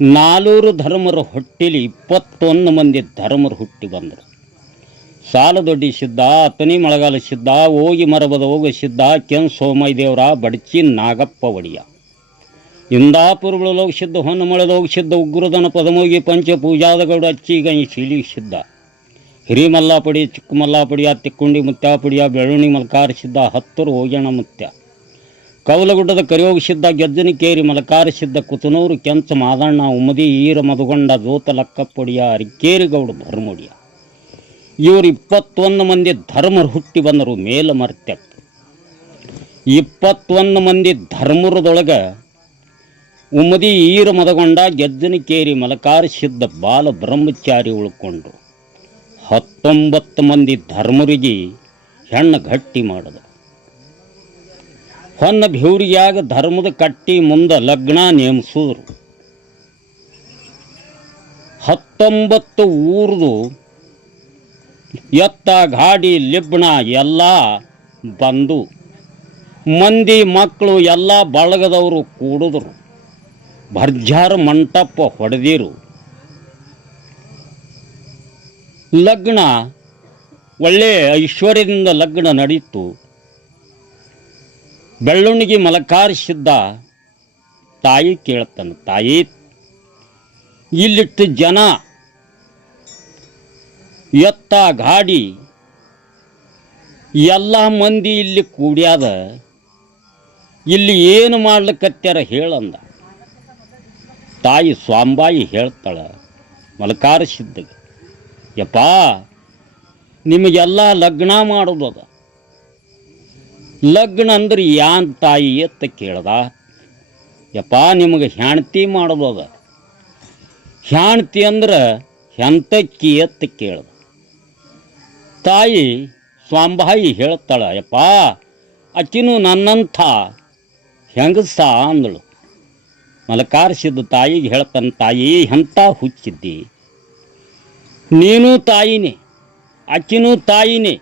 ನಾಲ್ವರು ಧರ್ಮರ ಹೊಟ್ಟಿಲಿ ಇಪ್ಪತ್ತೊಂದು ಮಂದಿ ಧರ್ಮರು ಹುಟ್ಟಿ ಬಂದರು. ಸಾಲದೊಡ್ಡಿ ಸಿದ್ಧ ಅತನಿ ಮಳೆಗಾಲ ಸಿದ್ಧ, ಹೋಗಿ ಮರಬದ ಹೋಗ ಸಿದ್ಧ, ಕೆನ್ ಸೋಮೈ ದೇವರ, ಬಡಚಿ ನಾಗಪ್ಪ ಒಡಿಯ. ಇಂದಾಪುರ ಹೋಗಿ ಸಿದ್ಧ ಹೊನ್ನ ಮಳೆದೋಗ ಸಿದ್ಧ, ಉಗ್ರದನ ಪದಮೋಗಿ ಪಂಚ ಪೂಜಾದ ಗೌಡ ಅಚ್ಚಿಗ ಈ ಶಿಲಿ ಸಿದ್ಧ. ಹಿರಿಮಲ್ಲಾಪುಡಿ ಚಿಕ್ಕಮಲ್ಲಾಪುಡಿಯ ಚಿಕ್ಕ ಮಲ್ಲಾಪುಡಿಯ ತಿಕ್ಕುಂಡಿ ಮುತ್ಯಾಪುಡಿಯ ಬೆಳ್ಳುಣಿ ಮಲ್ಕಾರ ಸಿದ್ಧ, ಹತ್ತರು ಹೋಗ್ಯಣ ಮುತ್ಯ. ಕೌಲಗುಡ್ಡದ ಕರಿಯೋಗಿಸಿದ್ದ ಗೆಜ್ಜನಿ ಕೇರಿ ಮಲಕಾರ ಸಿದ್ಧ ಕುತನೂರು ಕೆಂಚ ಮಾದಣ್ಣ ಉಮದಿ ಈರ ಮಧುಗೊಂಡ ಜೋತ ಲಕ್ಕಪ್ಪುಡಿಯ ಅರಿಕೇರಿ ಗೌಡ ಧರ್ಮುಡಿಯ. ಇವರು ಇಪ್ಪತ್ತೊಂದು ಮಂದಿ ಧರ್ಮರು ಹುಟ್ಟಿ ಬಂದರು ಮೇಲ ಮರ್ತ್ಯ ಇಪ್ಪತ್ತೊಂದು ಮಂದಿ ಧರ್ಮರದೊಳಗೆ ಉಮದಿ ಈರ ಮದಗೊಂಡ ಗೆಜ್ಜನಿ ಕೇರಿ ಮಲಕಾರ ಸಿದ್ಧ ಬಾಲ ಬ್ರಹ್ಮಚಾರಿ ಉಳ್ಕೊಂಡ್ರು ಹತ್ತೊಂಬತ್ತು ಮಂದಿ ಧರ್ಮರಿಗೆ ಹೆಣ್ಣು ಗಟ್ಟಿ ಮಾಡಿದ್ರು ಹೊನ್ನ ಬೆವ್ರಿಯಾಗ ಧರ್ಮದ ಕಟ್ಟಿ ಮುಂದೆ ಲಗ್ನ ನೇಮಿಸಿದ್ರು ಹತ್ತೊಂಬತ್ತು ಊರ್ದು ಎತ್ತ ಗಾಡಿ ಲಿಬ್ಣ ಎಲ್ಲ ಬಂದು, ಮಂದಿ ಮಕ್ಕಳು ಎಲ್ಲ ಬಳಗದವರು ಕೂಡಿದ್ರು. ಭರ್ಜಾರ ಮಂಟಪ ಹೊಡೆದಿರು. ಲಗ್ನ ಒಳ್ಳೆ ಐಶ್ವರ್ಯದಿಂದ ಲಗ್ನ ನಡೀತು. ಬೆಳ್ಳುಣ್ಣಿಗೆ ಮಲಕಾರಿಸಿದ್ದ ತಾಯಿ ಕೇಳ್ತಾನೆ ತಾಯಿ, ಇಲ್ಲಿಟ್ಟು ಜನ ಎತ್ತ ಗಾಡಿ ಎಲ್ಲ ಮಂದಿ ಇಲ್ಲಿ ಕೂಡ್ಯಾದ, ಇಲ್ಲಿ ಏನು ಮಾಡ್ಲಿಕ್ಕತ್ಯಾರ ಹೇಳಂದ ತಾಯಿ ಸ್ವಾಂಬಾಯಿ ಹೇಳ್ತಾಳ ಮಲಕಾರಿಸಿದ್ದಾಗ ಯಪ್ಪ, ನಿಮಗೆಲ್ಲ ಲಗ್ನ ಮಾಡೋದು ಅದ ಲಗ್ನ ಅಂದ್ರೆ ಯಾನ್ ತಾಯಿ ಎತ್ತ ಕೇಳ್ದ? ಯಪ್ಪ, ನಿಮಗೆ ಹೆಣ್ತಿ ಮಾಡೋದು ಹೆಣ್ತಿ ಅಂದ್ರೆ ಹೆಂತಕ್ಕಿ ಎತ್ತ ಕೇಳ್ದ. ತಾಯಿ ಸ್ವಾಂಬಾಯಿ ಹೇಳ್ತಾಳ, ಯಪ್ಪ ಅಕ್ಕಿನೂ ನನ್ನಂಥ ಹೆಂಗಸ ಅಂದಳು. ಮಲಕಾರಿಸಿದ ತಾಯಿಗೆ ಹೇಳ್ತಾನೆ, ತಾಯಿ, ಎಂಥ ಹುಚ್ಚಿದ್ದಿ? ನೀನು ತಾಯಿನೇ ಅಕ್ಕಿನೂ ತಾಯಿನೇ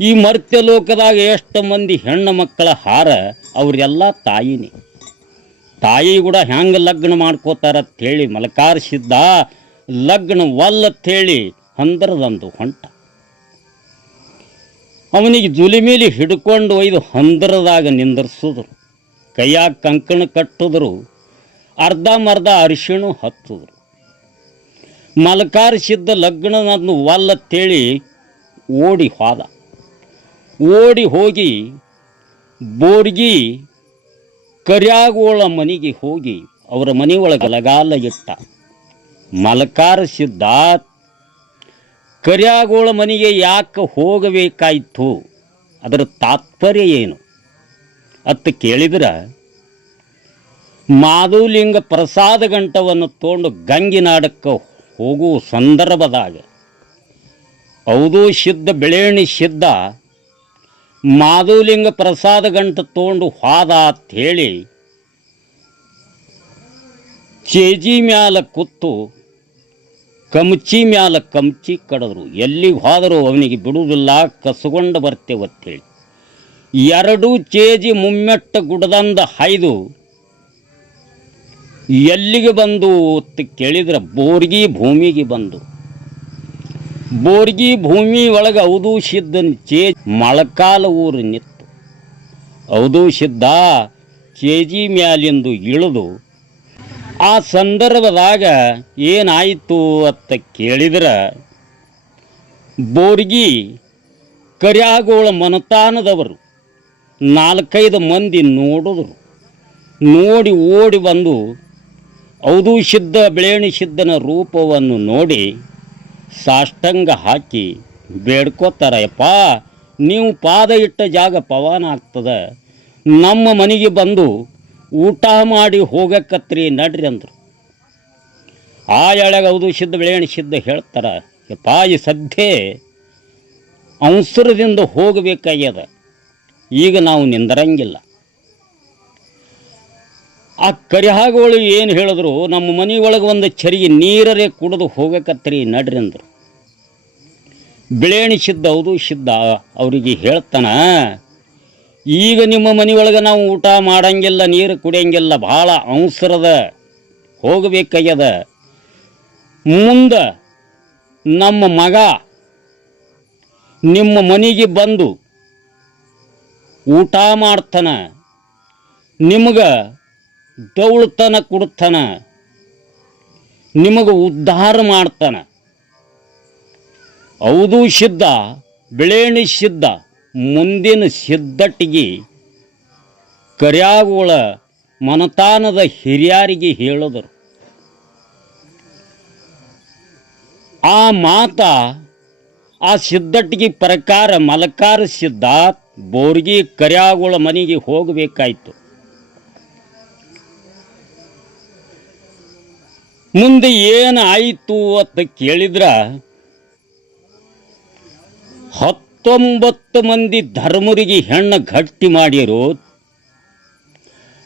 ಈ ಮರ್ತ್ಯ ಲೋಕದಾಗ ಎಷ್ಟು ಮಂದಿ ಹೆಣ್ಣು ಮಕ್ಕಳ ಹಾರ ಅವರೆಲ್ಲ ತಾಯಿನೇ. ತಾಯಿ ಕೂಡ ಹೆಂಗೆ ಲಗ್ನ ಮಾಡ್ಕೋತಾರ ಹೇಳಿ ಮಲಕಾರಿಸಿದ್ದ. ಲಗ್ನ ವಲ್ಲತ್ತೇಳಿ ಹಂದರದಂದು ಹೊಂಟ. ಅವನಿಗೆ ಜುಲಿಮೇಲಿ ಹಿಡ್ಕೊಂಡು ಒಯ್ದು ಹಂದರದಾಗ ನಿಂದರ್ಸಿದ್ರು ಕೈಯಾಗ ಕಂಕಣ ಕಟ್ಟಿದ್ರು. ಅರ್ಧಂಬರ್ಧ ಅರಿಶಿಣು ಹತ್ತಿದ್ರು. ಮಲಕಾರಿಸಿದ್ದ ಲಗ್ನದನ್ನು ವಲ್ಲತ್ತೇಳಿ ಓಡಿ ಹೋದ. ಓಡಿ ಹೋಗಿ ಬೋರ್ಗಿ ಕರ್ಯಾಗೋಳ ಮನೆಗೆ ಹೋಗಿ ಅವರ ಮನೆಯೊಳಗೆ ಲಗಾಲ ಇಟ್ಟ. ಮಲಕಾರ ಸಿದ್ಧಾತ್ ಕರ್ಯಾಗೋಳ ಮನೆಗೆ ಯಾಕೆ ಹೋಗಬೇಕಾಯಿತು? ಅದರ ತಾತ್ಪರ್ಯ ಏನು? ಅತ್ತ ಕೇಳಿದ್ರೆ, ಮಾಧುಲಿಂಗ ಪ್ರಸಾದ ಗಂಟವನ್ನು ತೊಗೊಂಡು ಗಂಗಿನಾಡಕ್ಕೆ ಹೋಗುವ ಸಂದರ್ಭದಾಗ, ಹೌದು, ಸಿದ್ಧ, ಬೆಳೆಣಿ ಸಿದ್ಧ ಮಾಧುಲಿಂಗ ಪ್ರಸಾದ ಗಂಟ ತೊಗೊಂಡು ಹೋದ ಅಂತ ಹೇಳಿ ಚೇಜಿ ಮ್ಯಾಲ ಕುತ್ತು, ಕಮಚಿ ಮ್ಯಾಲ ಕಮಚಿ ಕಡದ್ರು. ಎಲ್ಲಿಗೆ ಹೋದರೂ ಅವನಿಗೆ ಬಿಡುವುದಿಲ್ಲ, ಕಸಗೊಂಡು ಅಂತೇಳಿ ಎರಡು ಚೇಜಿ ಮುಮ್ಮೆಟ್ಟ ಗುಡದಂದ ಹಾಯ್ದು ಎಲ್ಲಿಗೆ ಬಂದು ಕೇಳಿದ್ರೆ ಬೋರ್ಗಿ ಭೂಮಿಗೆ ಬಂದು. ಬೋರ್ಗಿ ಭೂಮಿ ಒಳಗೆ ಹೌದು ಸಿದ್ಧನ ಚೇ ಮಳಕಾಲ ಊರು ನಿತ್ತು. ಹೌದು ಸಿದ್ಧ ಚೇಜಿ ಮ್ಯಾಲಿಂದು ಇಳಿದು, ಆ ಸಂದರ್ಭದಾಗ ಏನಾಯಿತು ಅಂತ ಕೇಳಿದ್ರೆ, ಬೋರ್ಗಿ ಕರ್ಯಾಗೋಳ ಮನತಾನದವರು ನಾಲ್ಕೈದು ಮಂದಿ ನೋಡಿದ್ರು. ನೋಡಿ ಓಡಿ ಬಂದು ಹೌದು ಸಿದ್ಧ ಬೆಳೆಯಣಿ ಸಿದ್ಧನ ರೂಪವನ್ನು ನೋಡಿ ಸಾಷ್ಟಂಗ ಹಾಕಿ ಬೇಡ್ಕೋತಾರಪ್ಪ ನೀವು ಪಾದ ಇಟ್ಟ ಜಾಗ ಪವನ ಆಗ್ತದ ನಮ್ಮ ಮನೆಗೆ ಬಂದು ಊಟ ಮಾಡಿ ಹೋಗಕ್ಕತ್ರಿ ನಡ್ರಿ ಅಂದರು. ಆ ಎಳೆಗೆ ಹೌದು ಸಿದ್ಧ ಬೆಳೆಯಣ ಸಿದ್ಧ ಹೇಳ್ತಾರ, ಯಪ್ಪ ಈ ಸದ್ಯ ಅವಸರದಿಂದ ಹೋಗಬೇಕಾಗ್ಯದ. ಈಗ ನಾವು ನಿಂದರಂಗಿಲ್ಲ. ಆ ಕರಿಹಾಗಳು ಏನು ಹೇಳಿದ್ರು, ನಮ್ಮ ಮನೆ ಒಳಗೆ ಒಂದು ಚರಿಗೆ ನೀರರೇ ಕುಡಿದು ಹೋಗಕತ್ತರಿ ನಡ್ರಿ ಅಂದರು. ಬಿಳೇಣಿ ಸಿದ್ಧ ಹೌದು, ಸಿದ್ಧ ಅವರಿಗೆ ಹೇಳ್ತಾನ, ಈಗ ನಿಮ್ಮ ಮನೆಯೊಳಗೆ ನಾವು ಊಟ ಮಾಡಂಗಿಲ್ಲ, ನೀರು ಕುಡಿಯಂಗಿಲ್ಲ, ಭಾಳ ಅವಸರದ ಹೋಗಬೇಕಾಗ್ಯದ. ಮುಂದೆ ನಮ್ಮ ಮಗ ನಿಮ್ಮ ಮನೆಗೆ ಬಂದು ಊಟ ಮಾಡ್ತಾನ, ನಿಮಗೆ ದೌಳ್ತನ ಕೊಡ್ತಾನ. ನಿಮಗೆ ಉದ್ಧಾರ ಮಾಡ್ತಾನ. ಹೌದು ಸಿದ್ಧ, ಬೆಳೇಣಿ ಸಿದ್ಧ, ಮುಂದಿನ ಸಿದ್ಧಟ್ಟಿಗೆ ಕರ್ಯಾಗುಳ ಮನತಾನದ ಹಿರಿಯರಿಗೆ ಹೇಳಿದರು. ಆ ಮಾತ ಆ ಸಿದ್ಧಟ್ಟಿಗೆ ಪ್ರಕಾರ ಮಲಕಾರ ಸಿದ್ಧ ಬೋರ್ಗಿ ಕರ್ಯಾಗುಳ ಮನೆಗೆ ಹೋಗಬೇಕಾಯ್ತು. ಮುಂದೆ ಏನಾಯಿತು ಅಂತ ಕೇಳಿದ್ರ ಹತ್ತೊಂಬತ್ತು ಮಂದಿ ಧರ್ಮರಿಗೆ ಹೆಣ್ಣು ಗಟ್ಟಿ ಮಾಡಿರು.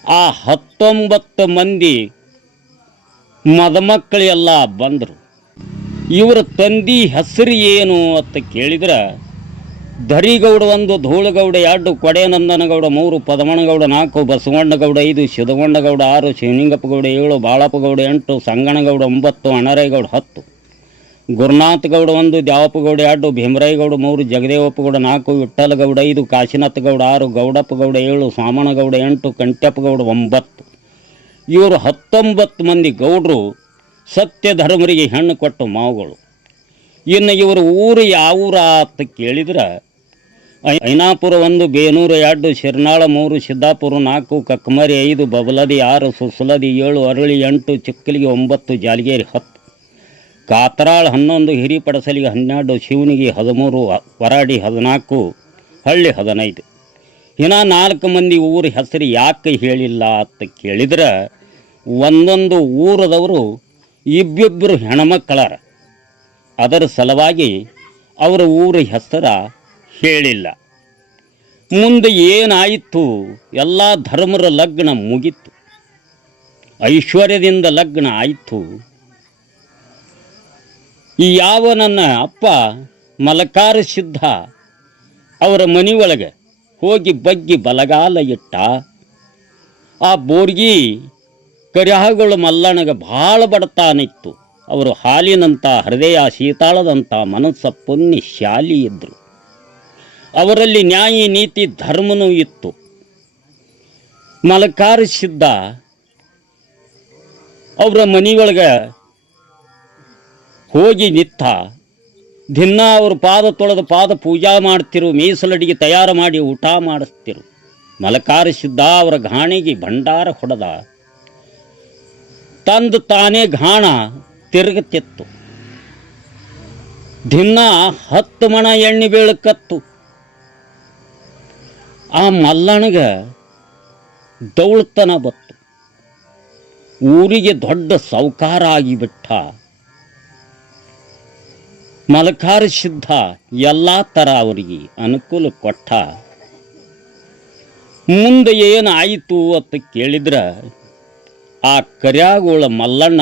ಆ ಹತ್ತೊಂಬತ್ತು ಮಂದಿ ಮದಮಕ್ಕಳೆಲ್ಲ ಬಂದರು. ಇವರ ತಂದಿ ಹೆಸರು ಏನು ಅಂತ ಕೇಳಿದ್ರ ಧರಿಗೌಡ ಒಂದು, ಧೂಳಗೌಡ ಎರಡು, ಕೊಡೆನಂದನಗೌಡ ಮೂರು ಪದಮಣಗೌಡ ನಾಲ್ಕು, ಬಸವಣ್ಣಗೌಡ ಐದು ಶಿದಗೊಂಡಗೌಡ ಆರು, ಶಿವಲಿಂಗಪ್ಪಗೌಡ ಏಳು, ಬಾಳಪ್ಪಗೌಡ ಎಂಟು, ಸಂಗಣಗೌಡ ಒಂಬತ್ತು, ಅಣರೇಗೌಡ ಹತ್ತು. ಗುರುನಾಥಗೌಡ ಒಂದು, ದ್ಯಾವಪ್ಪಗೌಡ ಎರಡು, ಭೀಮರಾಯಗೌಡ ಮೂರು, ಜಗದೇವಪ್ಪಗೌಡ ನಾಲ್ಕು ವಿಠಲಗೌಡ ಐದು, ಕಾಶಿನಾಥಗೌಡ ಆರು, ಗೌಡಪ್ಪಗೌಡ ಏಳು ಸಾಮಣಗೌಡ ಎಂಟು ಕಂಟ್ಯಪ್ಪಗೌಡ ಒಂಬತ್ತು. ಇವರು ಹತ್ತೊಂಬತ್ತು ಮಂದಿ ಗೌಡರು ಸತ್ಯ ಧರ್ಮರಿಗೆ ಹೆಣ್ಣು ಕೊಟ್ಟು ಮಾವುಗಳು. ಇನ್ನು ಇವರು ಊರು ಯಾವ ಊರ ಅಂತ ಕೇಳಿದ್ರೆ ಐನಾಪುರ ಒಂದು, ಬೇನೂರು ಎರಡು, ಶಿರ್ನಾಳ ಮೂರು, ಸಿದ್ದಾಪುರ ನಾಲ್ಕು, ಕಕ್ಕಮರಿ ಐದು ಬಬಲದಿ ಆರು, ಸುಸಲದಿ ಏಳು, ಅರಳಿ ಎಂಟು, ಚಿಕ್ಕಲಿಗೆ ಒಂಬತ್ತು, ಜಾಲಗೇರಿ ಹತ್ತು. ಕಾತರಾಳ ಹನ್ನೊಂದು, ಹಿರಿಪಡಸಲಿಗೆ ಹನ್ನೆರಡು, ಶಿವನಿಗೆ ಹದಿಮೂರು ವರಾಡಿ ಹದಿನಾಲ್ಕು, ಹಳ್ಳಿ ಹದಿನೈದು. ಇನ್ನು ನಾಲ್ಕು ಮಂದಿ ಊರ ಹೆಸರು ಯಾಕೆ ಹೇಳಿಲ್ಲ ಅಂತ ಕೇಳಿದ್ರೆ ಒಂದೊಂದು ಊರದವರು ಇಬ್ಬಿಬ್ಬರು ಹೆಣ್ಮಕ್ಕಳರ ಅದರ ಸಲುವಾಗಿ ಅವರ ಊರ ಹೆಸರ ಹೇಳಿಲ್ಲ ಮುಂದೆ ಏನಾಯಿತು? ಎಲ್ಲ ಧರ್ಮರ ಲಗ್ನ ಮುಗಿತು ಐಶ್ವರ್ಯದಿಂದ ಲಗ್ನ ಆಯಿತು. ಈ ಯಾವ ನನ್ನ ಅಪ್ಪ ಮಲಕಾರ ಸಿದ್ಧ, ಅವರ ಮನೆಯೊಳಗೆ ಹೋಗಿ ಬಗ್ಗಿ ಬಲಗಾಲ ಇಟ್ಟ. ಆ ಬೋರ್ಗಿ ಕರಿಹಗಳು ಮಲ್ಲಣಗ ಭಾಳ ಬಡತಾನಿತ್ತು. ಅವರು ಹಾಲಿನಂಥ, ಹೃದಯ ಶೀತಾಳದಂಥ ಮನಸ್ಸ ಪುಣ್ಯ ಶಾಲಿ ಇದ್ದರು ಅವರಲ್ಲಿ ನ್ಯಾಯ, ನೀತಿ, ಧರ್ಮನೂ ಇತ್ತು. ಮಲಕಾರ ಸಿದ್ಧ ಅವರ ಮನೆಯೊಳಗೆ ಹೋಗಿ ನಿತ್ತ ದಿನ ಅವರು ಪಾದ ತೊಳೆದು ಪಾದ ಪೂಜಾ ಮಾಡ್ತಿರು, ಮೀಸಲಡಿಗೆ ತಯಾರು ಮಾಡಿ ಊಟ ಮಾಡಿಸ್ತಿರು. ಮಲಕಾರ ಸಿದ್ಧ ಅವರ ಘಾಣಿಗೆ ಭಂಡಾರ ಹೊಡೆದ. ತಂದು ತಾನೇ ಘಾಣ ತಿರುಗುತ್ತಿತ್ತು ದಿನ ಹತ್ತು ಮಣ ಎಣ್ಣೆ ಬೀಳಕತ್ತು ಆ ಮಲ್ಲಣಗ ದೌಳ್ತನ ಬತ್ತು. ಊರಿಗೆ ದೊಡ್ಡ ಸೌಕಾರ ಆಗಿಬಿಟ್ಟ ಮಲಕಾರ ಸಿದ್ಧ ಎಲ್ಲ ಥರ ಅವರಿಗೆ ಅನುಕೂಲ ಕೊಟ್ಟ. ಮುಂದೆ ಏನಾಯಿತು ಅಂತ ಕೇಳಿದ್ರೆ ಆ ಕರ್ಯಾಗೋಳ ಮಲ್ಲಣ್ಣ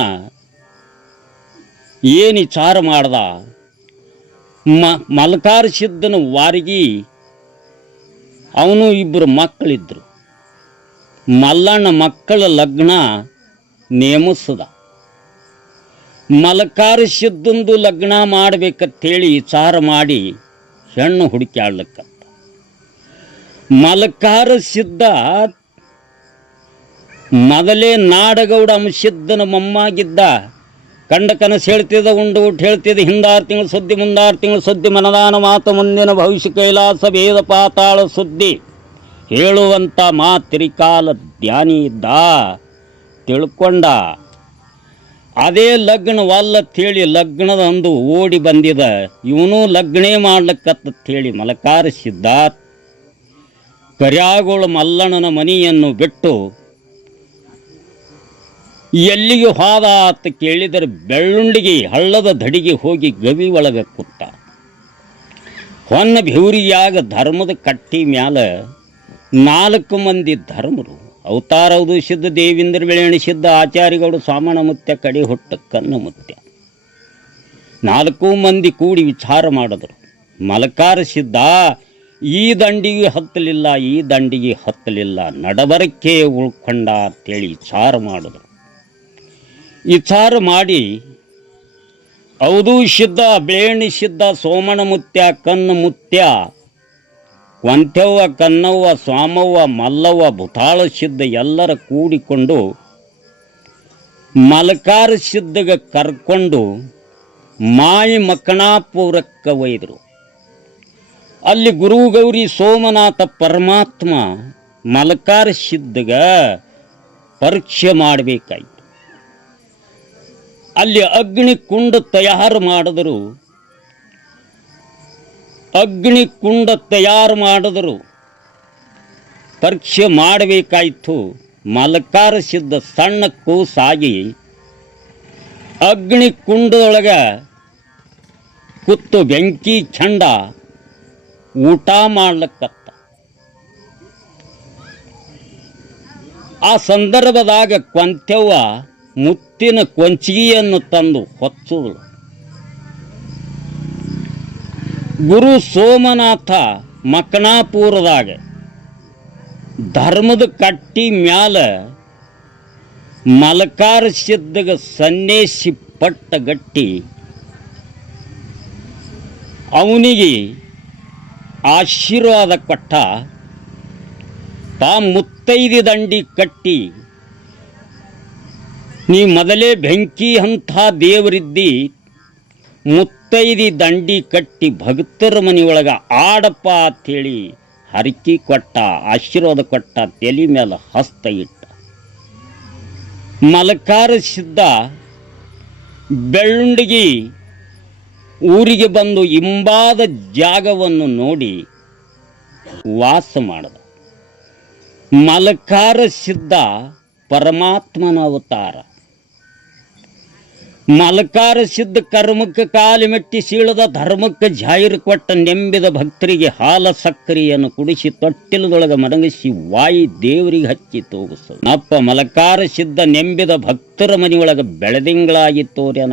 ಏನು ವಿಚಾರ ಮಾಡ್ದ? ಮಲಕಾರ ಸಿದ್ಧನ ವಾರಿಗೆ ಅವನು ಇಬ್ಬರು ಮಕ್ಕಳಿದ್ದರು ಮಲ್ಲಣ್ಣ ಮಕ್ಕಳ ಲಗ್ನ ನೇಮಿಸದ. ಮಲಕಾರ ಸಿದ್ದಂದು ಲಗ್ನ ಮಾಡ್ಬೇಕಂತೇಳಿ ವಿಚಾರ ಮಾಡಿ ಹೆಣ್ಣು ಹುಡುಕ್ಯಾಡ್ಲಕ್ಕತ್ತ ಮಲಕಾರ ಸಿದ್ಧ ಮೊದಲೇ ನಾಡಗೌಡ ಅಂಶಿದ್ದನ ಮೊಮ್ಮಾಗಿದ್ದ ಕಂಡ ಕನಸು ಹೇಳ್ತಿದ್ದ ಉಂಡು ಊಟ ಹೇಳ್ತಿದ್ದ ಹಿಂದಾರು ತಿಂಗಳು ಸುದ್ದಿ ಮುಂದಾರು ತಿಂಗಳು ಸುದ್ದಿ ಮನದಾನ ಮಾತು ಮುಂದಿನ ಭವಿಷ್ಯ ಕೈಲಾಸ ಭೇದ ಪಾತಾಳ ಸುದ್ದಿ. ಹೇಳುವಂಥ ಮಾತ್ರಿಕಾಲ ಧ್ಯಾನಿ ಇದ್ದ ತಿಳ್ಕೊಂಡ. ಅದೇ ಲಗ್ನವಲ್ಲ ತೇಳಿ ಲಗ್ನದ ಅಂದು ಓಡಿ ಬಂದಿದ. ಇವನು ಲಗ್ನೇ ಮಾಡ್ಲಿಕ್ಕತ್ತೇಳಿ ಮಲಕಾರ ಸಿದ್ಧಾರ್ಥ್ ಕರ್ಯಾಗೋಳ ಮಲ್ಲಣ್ಣನ ಮನೆಯನ್ನು ಬಿಟ್ಟು ಎಲ್ಲಿಗೆ ಹೋದ ಅಂತ ಕೇಳಿದರೆ ಬೆಳ್ಳುಂಡಿಗೆ ಹಳ್ಳದ ದಡಿಗೆ ಹೋಗಿ ಗವಿ ಒಳಗೆ ಕುಟ್ಟ. ಹೊನ್ನ ಬೆವರಿಯಾಗ ಧರ್ಮದ ಕಟ್ಟಿ ಮ್ಯಾಲ ನಾಲ್ಕು ಮಂದಿ ಧರ್ಮರು, ಅವತಾರ ಉದಿಸಿದ್ದ ದೇವೇಂದ್ರ ಬೆಳೆಣಿಸಿದ್ದ ಆಚಾರ್ಯಗಳು ಸ್ವಾಮಣ ಮುತ್ಯ ಕಡೆ ಹೊಟ್ಟ ಕನ್ನ ಮುತ್ಯ. ನಾಲ್ಕು ಮಂದಿ ಕೂಡಿ ವಿಚಾರ ಮಾಡಿದ್ರು. ಮಲಕಾರ ಸಿದ್ದ ಈ ದಂಡಿಗೆ ಹತ್ತಲಿಲ್ಲ, ಈ ದಂಡಿಗೆ ಹತ್ತಲಿಲ್ಲ ನಡಬರಕ್ಕೆ ಉಳ್ಕೊಂಡ ಅಂತೇಳಿ ವಿಚಾರ ಮಾಡಿದ್ರು. ವಿಚಾರ ಮಾಡಿ ಅವಧೂ ಸಿದ್ಧ ಬೇಣಿ ಸಿದ್ಧ ಸೋಮಣ ಮುತ್ಯ, ಕನ್ನ ಮುತ್ಯ ಕೊಂತೆವ್ವ ಕನ್ನವ್ವ, ಸ್ವಾಮವ್ವ, ಮಲ್ಲವ್ವ, ಭೂತಾಳ ಸಿದ್ಧ ಎಲ್ಲರ ಕೂಡಿಕೊಂಡು ಮಲಕಾರ ಸಿದ್ಧಗ ಕರ್ಕೊಂಡು ಮಾಯಿ ಮಕ್ಕಣಾಪುರಕ್ಕೆ ಒಯ್ದರು. ಅಲ್ಲಿ ಗುರು ಗೌರಿ ಸೋಮನಾಥ ಪರಮಾತ್ಮ ಮಲಕಾರ ಸಿದ್ಧಗ ಪರೀಕ್ಷೆ ಮಾಡಬೇಕಾಯ್ತು. ಅಲ್ಲಿ ಅಗ್ನಿ ಕುಂಡ ತಯಾರು ಮಾಡಿದರು. ಅಗ್ನಿ ಕುಂಡ ತಯಾರು ಮಾಡಿದರು. ಪರೀಕ್ಷೆ ಮಾಡಬೇಕಾಯಿತು. ಮಲಕಾರ ಸಿದ್ಧ ಸಣ್ಣ ಕೂಸಾಗಿ ಅಗ್ನಿ ಕುಂಡದೊಳಗೆ ಕುತ್ತು ಬೆಂಕಿ ಚಂಡ ಊಟ ಮಾಡ್ಲಕ್ಕತ್ತ ಆ ಸಂದರ್ಭದಾಗ ಕೊಂತೆವ್ವ ಮುತ್ತಿನ ಕೊಂಚಿಗೆಯನ್ನು ತಂದು ಹೊತ್ತುದಳು ಗುರು ಸೋಮನಾಥ ಮಕಣಾಪುರದಾಗ ಧರ್ಮದ ಕಟ್ಟಿ ಮ್ಯಾಲ ಮಲಕಾರ ಸಿದ್ಧಗ ಸನ್ನೇಶಿ ಪಟ್ಟ ಗಟ್ಟಿ ಅವನಿಗೆ ಆಶೀರ್ವಾದ ಕೊಟ್ಟ ತಾ ಮುತ್ತೈದಿ ದಂಡಿ ಕಟ್ಟಿ ನೀ ಮೊದಲೇ ಬೆಂಕಿ ಅಂಥ ದೇವರಿದ್ದಿ, ಮುತ್ತೈದಿ ದಂಡಿ ಕಟ್ಟಿ ಭಕ್ತರ ಮನೆಯೊಳಗೆ ಆಡಪ್ಪ ಅಂಥೇಳಿ ಹರಕಿ ಕೊಟ್ಟ, ಆಶೀರ್ವಾದ ಕೊಟ್ಟ, ತಲೆ ಮೇಲೆ ಹಸ್ತ ಇಟ್ಟ. ಮಲಕಾರ ಸಿದ್ಧ ಬೆಳ್ಳುಂಡಿಗಿ ಊರಿಗೆ ಬಂದು ಇಂಬಾದ ಜಾಗವನ್ನು ನೋಡಿ ವಾಸ ಮಾಡಿದ. ಮಲಕಾರ ಸಿದ್ಧ ಪರಮಾತ್ಮನ ಅವತಾರ. ಮಲಕಾರ ಸಿದ್ಧ ಕರ್ಮಕ್ಕೆ ಕಾಲು ಮೆಟ್ಟಿ ಸೀಳದ ಧರ್ಮಕ್ಕೆ ಜಾಹಿರು ಕೊಟ್ಟ ನೆಂಬಿದ ಭಕ್ತರಿಗೆ ಹಾಲ ಸಕ್ಕರೆಯನ್ನು ಕುಡಿಸಿ ತೊಟ್ಟಿಲದೊಳಗೆ ಮರಗಿಸಿ ವಾಯಿ ದೇವರಿಗೆ ಹಚ್ಚಿ ತೋಗಿಸ. ನಪ್ಪ ಮಲಕಾರ ಸಿದ್ಧ ನೆಂಬಿದ ಭಕ್ತರ ಮನೆಯೊಳಗೆ ಬೆಳೆದಿಂಗಳಾಗಿ ತೋರ್ಯನ.